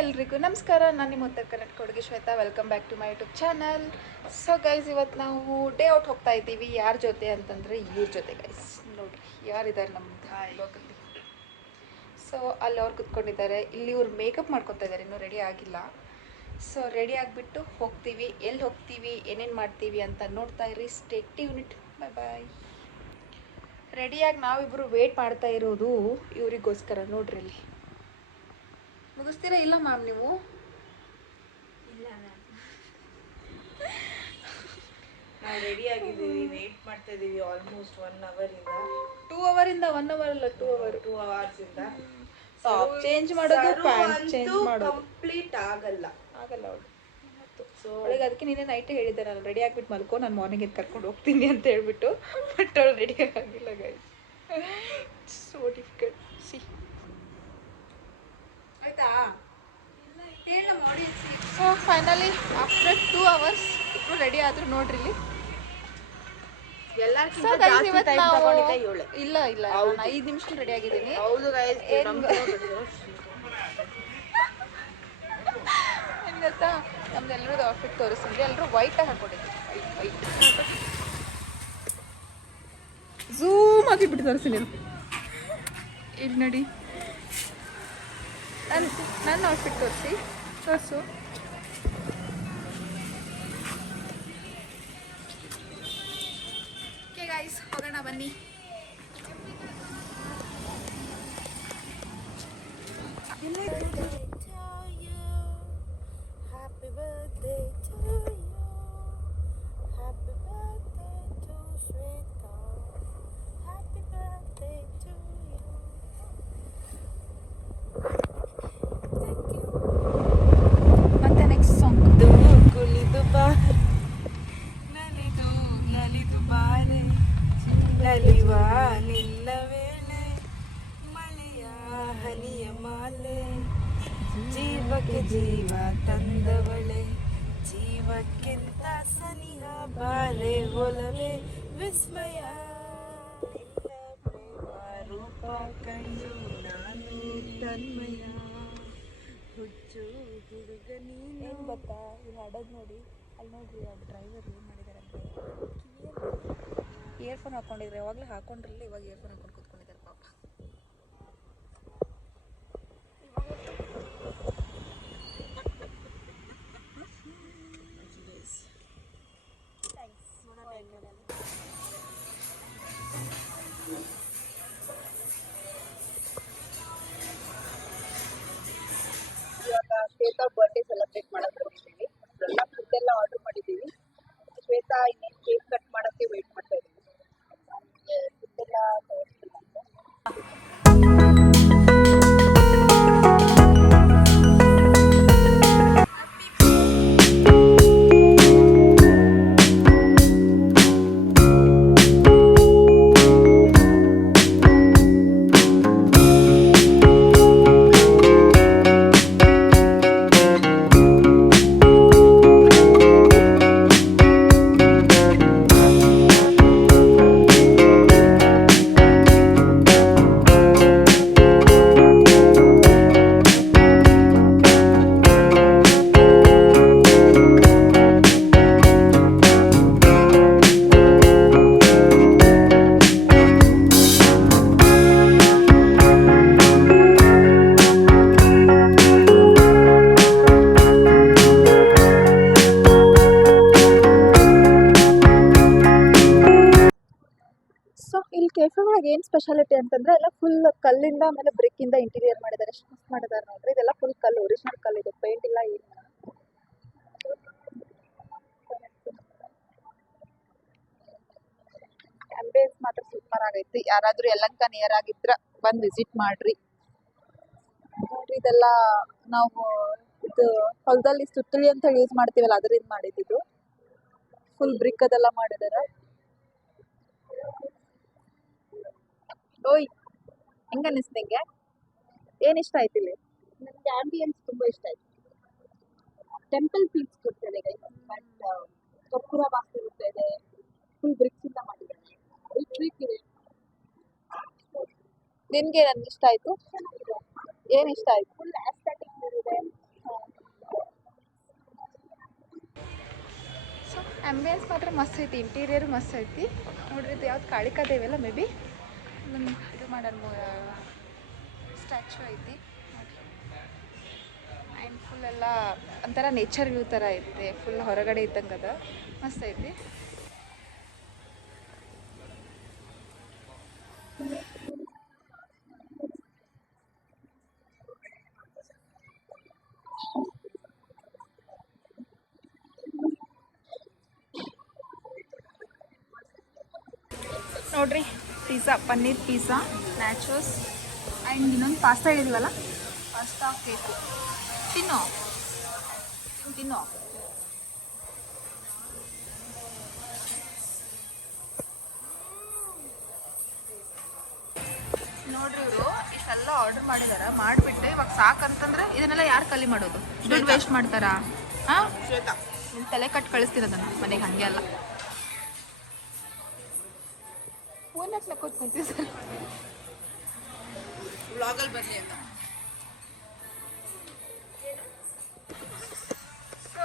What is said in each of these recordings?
ಎಲ್ರಿಗೂ ನಮಸ್ಕಾರ. ನಾನು ನಿಮ್ಮ ಉತ್ತರ ಕರ್ನಾಟಕ ಹುಡುಗಿ Shweta. Welcome back to my YouTube channel. So guys, ಇವತ್ತು ನಾವು ಡೇ ಔಟ್ ಹೋಗ್ತಾ ಇದ್ದೀವಿ. ಯಾರ ಜೊತೆ ಅಂತಂದರೆ ಇವ್ರ ಜೊತೆ ಗೈಸ್. ನೋಡಿರಿ ಯಾರಿದ್ದಾರೆ ನಮ್ಮದು ಲೋಕಲ್ಲಿ. ಸೊ ಅಲ್ಲಿ ಅವ್ರು ಕುತ್ಕೊಂಡಿದ್ದಾರೆ. ಇಲ್ಲಿ ಇವ್ರು ಮೇಕಪ್ ಮಾಡ್ಕೊತಾ ಇದ್ದಾರೆ, ಇನ್ನೂ ರೆಡಿ ಆಗಿಲ್ಲ. ಸೊ ರೆಡಿ ಆಗಿಬಿಟ್ಟು ಹೋಗ್ತೀವಿ. ಎಲ್ಲಿ ಹೋಗ್ತೀವಿ, ಏನೇನು ಮಾಡ್ತೀವಿ ಅಂತ ನೋಡ್ತಾ ಇರಿ. Stay tuned. Bye bye. ರೆಡಿಯಾಗಿ ನಾವಿಬ್ಬರು ವೇಟ್ ಮಾಡ್ತಾ ಇರೋದು ಇವರಿಗೋಸ್ಕರ. ನೋಡ್ರಿ ಇಲ್ಲಿ ಮುಗಿಸ್ತೀರಾ ಇಲ್ಲ ಮ್ಯಾಮ್ ನೀವು? ಇಲ್ಲ ಮ್ಯಾಮ್, ನಾವು ರೆಡಿ ಆಗಿದ್ದೀವಿ, ವೇಟ್ ಮಾಡ್ತಾ ಇದ್ದೀವಿ ಆಲ್ಮೋಸ್ಟ್ 1 ಅವರಿಂದ. 2 ಅವರಿಂದ 1 ಅವರ್ ಅಲ್ಲ, 2 ಅವರ್ 2 ಅವರ್ಸ್ ಇಂದ. ಟಾಪ್ ಚೇಂಜ್ ಮಾಡೋದು, ಪ್ಯಾಂಟ್ ಚೇಂಜ್ ಮಾಡೋದು ಕಂಪ್ಲೀಟ್ ಆಗಲ್ಲ ಅವಳು. ಸೊ ಅವಳಿಗೆ ಅದಕ್ಕೆ ನೀನೇ ನೈಟೇ ಹೇಳಿದ್ದೆ, ನಾನು ರೆಡಿ ಆಗಿಬಿಟ್ಟು ಮಲ್ಕೊ, ನಾನು ಮಾರ್ನಿಂಗ್ ಎದ್ದು ಕರ್ಕೊಂಡು ಹೋಗ್ತೀನಿ ಅಂತ ಹೇಳ್ಬಿಟ್ಟು. ಬಟ್ ಅವಳು ರೆಡಿ ಆಗಿಲ್ಲ ಗೈಸ್. So difficult. ಸಿ ಆಯ್ತಾ? ಸೊ ಫೈನಲಿ ಆಫ್ಟರ್ 2 ಅವರ್ಸ್ ಇಬ್ಬರು ರೆಡಿ ಆದ್ರು. ನೋಡ್ರಿ ಇಲ್ಲಿ. ಎಲ್ಲರಿಗಿಂತ So guys, ಜಾಸ್ತಿ ಇವತ್ತು ಟೈಮ್ ನಾವು ತಗೊಂಡಿದ್ದೆ ಇವಳೆ. ಇಲ್ಲ ನಾನು 5 ನಿಮಿಷದಲ್ಲಿ ರೆಡಿ ಆಗಿದ್ದೀನಿ. ಹೌದು ಗೈಸ್, ಏನ್ ಗೊತ್ತಾ, ನಮ್ದು ಎಲ್ಲರದ್ದು ಔಟ್ಫಿಟ್ ತೋರಿಸ್ತಿದ್ವಿ. ಎಲ್ಲರೂ ವೈಟಾಗಿ ಹಾಕೊಂಡಿದ್ವಿ. ವೈಟ್ ಝೂಮ್ ಆಗಿಬಿಟ್ಟು ತೋರಿಸ್ತೀನಿ. ಇಲ್ಲಿ ನೋಡಿ, ನನ್ನ ಔಟ್ಫಿಟ್ ತೋರಿಸು. ಓಕೆ ಗೈಸ್, ಹೋಗೋಣ ಬನ್ನಿ. ಮತ್ತೆ ನೆಕ್ಸ್ಟ್ ಸಾಂಗ್. ಕುಳಿದು ಬಾ, ನಲಿದು ಬಾರೆ, ನಲಿವ ನಿನ್ನ ವೇಳೆ, ಮಳೆಯ ಹನಿಯ ಮಾಲೆ, ಜೀವಕ್ಕೆ ಜೀವ ತಂದವಳೆ, ಜೀವಕ್ಕಿಂತ ಸನಿಹ ಬಾರೆ ಒಲವೇ ವಿಸ್ಮಯ, ರೂಪ ಕಂಡು ನಾನು ತನ್ಮಯ, ಹುಚ್ಚು ಹುಡುಗ ನೀನು. ಏನು ಗೊತ್ತಾ, ಇಲ್ಲಿ ಹಾಡೋದು ನೋಡಿ, ಅಲ್ಲಿ ನೋಡ್ರಿ ಆ ಡ್ರೈವರ್ ಏನು ಮಾಡಿದ್ದಾರೆ ಅಂದರೆ ಇಯರ್ಫೋನ್ ಹಾಕೊಂಡಿದ್ರೆ. ಯಾವಾಗಲೂ ಹಾಕೊಂಡಿರಲಿಲ್ಲ, ಇವಾಗ ಇಯರ್ಫೋನ್ ಹಾಕೊಂಡು ಕೂತ್ಕೊಂಡಿದ್ದಾರೆ ಪಾಪ. ಇವಾಗ ಶ್ವೇತಾ ಬರ್ಡೇ ಸೆಲೆಬ್ರೇಟ್ ಮಾಡಕ್ ಬಂದಿದ್ದೀವಿ. ಎಲ್ಲ ಫುಡ್ ಎಲ್ಲ ಆರ್ಡರ್ ಮಾಡಿದ್ದೀವಿ. ಶ್ವೇತಾ ಇನ್ನೇನು ಕೇಕ್ ಕಟ್ ಮಾಡೋಕ್ಕೆ ವೇಟ್ ಮಾಡ್ತಾ ಇದ್ದೀವಿ. ಫುಡ್ ಎಲ್ಲ ತೋರಿಸ್ತೀನಿ ಅಂತ. ಸೊ ಇಲ್ಲಿ ಕೆಫೆ ಒಳಗೆ ಏನು ಸ್ಪೆಷಾಲಿಟಿ ಅಂತಂದರೆ ಎಲ್ಲ ಫುಲ್ ಕಲ್ಲಿಂದ, ಆಮೇಲೆ ಬ್ರಿಕ್ಕಿಂದ ಇಂಟೀರಿಯರ್ ಮಾಡಿದ್ದಾರೆ. ಎಷ್ಟು ಮಸ್ತ್ ಮಾಡಿದ್ದಾರೆ ನೋಡ್ರಿ. ಇದೆಲ್ಲ ಫುಲ್ ಕಲ್ಲು, ಒರಿಜಿನಲ್ ಕಲ್ಲು, ಇದು ಪೇಂಟ್ ಇಲ್ಲ ಏನು. ಆಂಬಿಯನ್ಸ್ ಮಾತ್ರ ಸೂಪರ್ ಆಗೈತಿ. ಯಾರಾದರೂ ಯಲಹಂಕ ನಿಯರ್ ಆಗಿದ್ರೆ ಬಂದು ವಿಸಿಟ್ ಮಾಡ್ರಿ. ನೋಡ್ರಿ, ಇದೆಲ್ಲ ನಾವು ಇದು ಹೊಲದಲ್ಲಿ ಸುತ್ತಳಿ ಅಂತ ಯೂಸ್ ಮಾಡ್ತೀವಲ್ಲ, ಅದರಿಂದ ಮಾಡಿದ್ದು. ಫುಲ್ ಬ್ರಿಕ್ ಅದೆಲ್ಲ ಮಾಡಿದ್ದಾರೆ. ಓಯ್, ಹೆಂಗ ಅನಿಸ್ತು ನಿಂಗೆ? ಏನು ಇಷ್ಟ ಆಯ್ತು ಇಲ್ಲಿ? ನನಗೆ ಆಂಬಿಯನ್ಸ್ ತುಂಬ ಇಷ್ಟ ಆಯಿತು. ಟೆಂಪಲ್ ಫೀಲ್ಸ್ ಕೊಡ್ತದೆ ಗೈಸ್. ಬಟ್ ಕರ್ಪೂರ ವಾಸನೆ ಇರ್ತಾ ಇದೆ. ಫುಲ್ ಬ್ರಿಕ್ಸಿಂದ ಮಾಡಿದ್ದಾರೆ. ಬ್ರಿಕ್ ಇದೆ. ನಿನಗೆ ಏನು ಇಷ್ಟ ಆಯಿತು? ಚೆನ್ನಾಗಿದೆ. ಏನು ಇಷ್ಟ ಆಯಿತು? ಫುಲ್ ಆಸ್ಥೆಟಿಕ್ ಇದೆ. ಆಂಬಿಯನ್ಸ್ ಮಾತ್ರ ಮಸ್ತ್ ಐತಿ, ಇಂಟೀರಿಯರ್ ಮಸ್ತ್ ಐತಿ ನೋಡ್ರಿ. ಇದು ಯಾವ್ದು ಕಾಳಿಕಾ ದೇವಿ ಅಲ್ಲ ಮೇ ಬಿ ಇದು ಮಾಡೋಣ ಸ್ಟ್ಯಾಚು ಐತಿ ಆ್ಯಂಡ್ ಫುಲ್ ಎಲ್ಲ ಒಂಥರ ನೇಚರ್ ವ್ಯೂ ಥರ ಐತೆ, ಫುಲ್ ಹೊರಗಡೆ ಇದ್ದಂಗೆ ಅದ, ಮಸ್ತ್ ಐತಿ. ನೋಡ್ರಿ ಪಿಜ್ಜಾ, ಪನ್ನೀರ್ ಪಿಜ್ಜಾ, ನ್ಯಾಚೋಸ್ ಆ್ಯಂಡ್ ಇನ್ನೊಂದು ಪಾಸ್ತಾ ಹೇಳಿದ್ವಲ್ಲ, ಪಾಸ್ತಾ ಕೇಕು. ತಿನ್ನೋ ತಿನ್ನೋ. ನೋಡ್ರಿ ಇವರು ಇಷ್ಟೆಲ್ಲ ಆರ್ಡರ್ ಮಾಡಿದಾರ, ಮಾಡಿಬಿಟ್ಟು ಇವಾಗ ಸಾಕಂತಂದ್ರೆ ಇದನ್ನೆಲ್ಲ ಯಾರು ಖಾಲಿ ಮಾಡೋದು? ದುಡ್ಡು ವೇಸ್ಟ್ ಮಾಡ್ತಾರಾ? ಹಾಂ, ಶ್ವೇತಾ ತಲೆ ಕಟ್ಟು ಕಳಿಸ್ತೀನಿ ಅದನ್ನು ಮನೆಗೆ, ಹಾಗೆ ಅಲ್ಲ. ಫೋನ್ ಹತ್ಲ ಕೂತ್ಕೊಂತೀವಿ ಸರ್, ವ್ಲಾಗಲ್ಲಿ ಬರಲಿ ಅಂತ. ಸೊ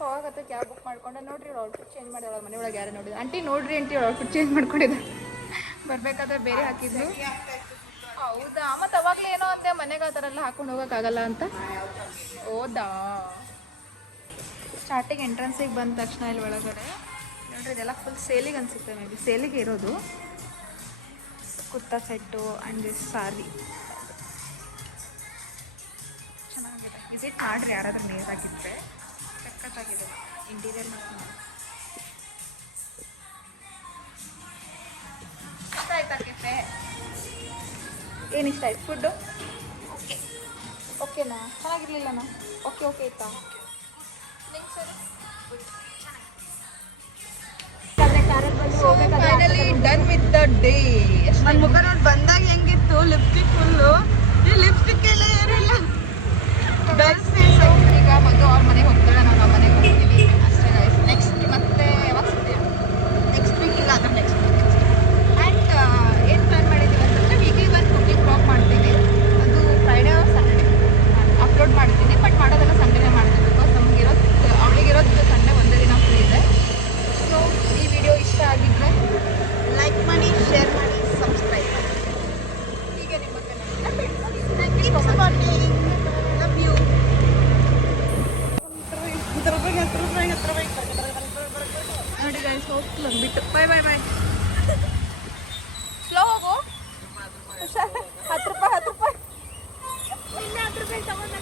ಹೋಗತ್ತೆ ಕ್ಯಾಬ್ ಬುಕ್ ಮಾಡ್ಕೊಂಡೆ. ನೋಡ್ರಿ ಅವ್ರು ಔಟ್ಫಿಟ್ ಚೇಂಜ್ ಮಾಡಿದಳ ಮನೆ ಒಳಗೆ, ಯಾರು ನೋಡಿದ್ರು ಆಂಟಿ ನೋಡ್ರಿ ಆಂಟಿ ಅವ್ರು ಔಟ್ಫಿಟ್ ಚೇಂಜ್ ಮಾಡ್ಕೊಂಡಿದ್ದೆ. ಬರಬೇಕಾದ್ರೆ ಬೇರೆ ಹಾಕಿದ್ಲು. ಹೌದಾ, ಮತ್ತು ಅವಾಗಲೇ ಏನೋ ಅಂದೆ ಮನೆಗೆ ಆ ಥರ ಎಲ್ಲ ಹಾಕೊಂಡು ಹೋಗೋಕ್ಕಾಗಲ್ಲ ಅಂತ. ಹೌದಾ. ಸ್ಟಾರ್ಟಿಂಗ್ ಎಂಟ್ರೆನ್ಸಿಗೆ ಬಂದ ತಕ್ಷಣ ಇಲ್ಲಿ ಒಳಗಡೆ ನೋಡ್ರಿ ಇದೆಲ್ಲ ಫುಲ್ ಸೇಲಿಗೆ ಅನಿಸುತ್ತೆ, ಮೇ ಬಿ ಸೇಲಿಗೆ ಇರೋದು. ಕುರ್ತಾ ಸೆಟ್ಟು ಆ್ಯಂಡ್ ದಿಸ್ ಸಾರಿ ಚೆನ್ನಾಗಿದೆ, ವಿಸಿಟ್ ಮಾಡಿರಿ ಯಾರಾದ್ರೂ ನೇರಾಗಿದ್ದರೆ. ಸಖತ್ತಾಗಿದೆ ಇಂಟೀರಿಯರ್ ಮತ್ತು ಇಷ್ಟ ಆಯ್ತಾ ಕೆಫೆ? ಏನು ಇಷ್ಟ ಆಯ್ತು ಫುಡ್ಡು? ಓಕೆ ಓಕೆನಾ? ಚೆನ್ನಾಗಿರ್ಲಿಲ್ಲನಾ? ಓಕೆ ಓಕೆ ಆಯ್ತಾ? Finally done with the day. ನನ್ನ ಮುಖ ನೋಡಿ ಬಂದಾಗ ಹೆಂಗಿತ್ತು, ಲಿಪ್ಸ್ಟಿಕ್ ಫುಲ್ಲು, ಈ ಲಿಪ್ಸ್ಟಿಕ್ ಎಲ್ಲ ಏನಿಲ್ಲ. ಈಗ ಮೊದಲು ಅವ್ರ ಮನೆಗೆ ಹೋಗ್ತಾಳೆ, ನಾವು ನಮ್ಮ ಮನೆಗೆ ಹೋಗ್ತೀವಿ ಅಷ್ಟೇ ಗೈಸ್. ನೆಕ್ಸ್ಟ್ ಮತ್ತೆ ಯಾವಾಗ ಸಿಗ್ತೀವಿ? ನೆಕ್ಸ್ಟ್ ವೀಕ್ ಇಲ್ಲ ಅದ್ರ ನೆಕ್ಸ್ಟ್ ವೀಕ್. ಆ್ಯಂಡ್ ಏನು ಪ್ಲ್ಯಾನ್ ಮಾಡಿದ್ದೀವಿ ಅಂತಂದರೆ ವೀಕ್ಲಿ ಒಂದು ಕುಕಿಂಗ್ ಬ್ಲಾಗ್ ಮಾಡ್ತೀವಿ. ಅದು ಫ್ರೈಡೇ ಸಂಡೇ ಅಪ್ಲೋಡ್ ಮಾಡ್ತೀನಿ, ಬಟ್ ಮಾಡೋದೆಲ್ಲ ಸಂಡೇನೇ ಮಾಡ್ತೀನಿ. ಬಿಕಾಸ್ ನಮಗಿರೋದು ಅವಳಿಗಿರೋದು ಸಂಡೇ ಒಂದೇ ದಿನ ಫ್ರೀ ಇದೆ. ಸೊ ಈ ವಿಡಿಯೋ ಇಷ್ಟ ಆಗಿದ್ದರೆ ಲೈಕ್ ಮಾಡಿ, ಶೇರ್ ಮಾಡಿ, ಸಬ್ಸ್ಕ್ರೈಬ್ ಮಾಡಿ. ಹೀಗೆ ನಿಮ್ಮ ಕಡೆ Keep supporting. Love you. ನೋಡಿ ಗೈಸ್ ಹೋಗ್ತಿಲ್ಲ ಬಿಟ್ಟು. ಬಾಯ್ ಬಾಯ್ ಬಾಯ್. ಸ್ಲೋ ಹೋಗು. 10 ರೂಪಾಯಿ 10 ರೂಪಾಯಿ. 10 ರೂಪಾಯಿ ತಗೊಂಡು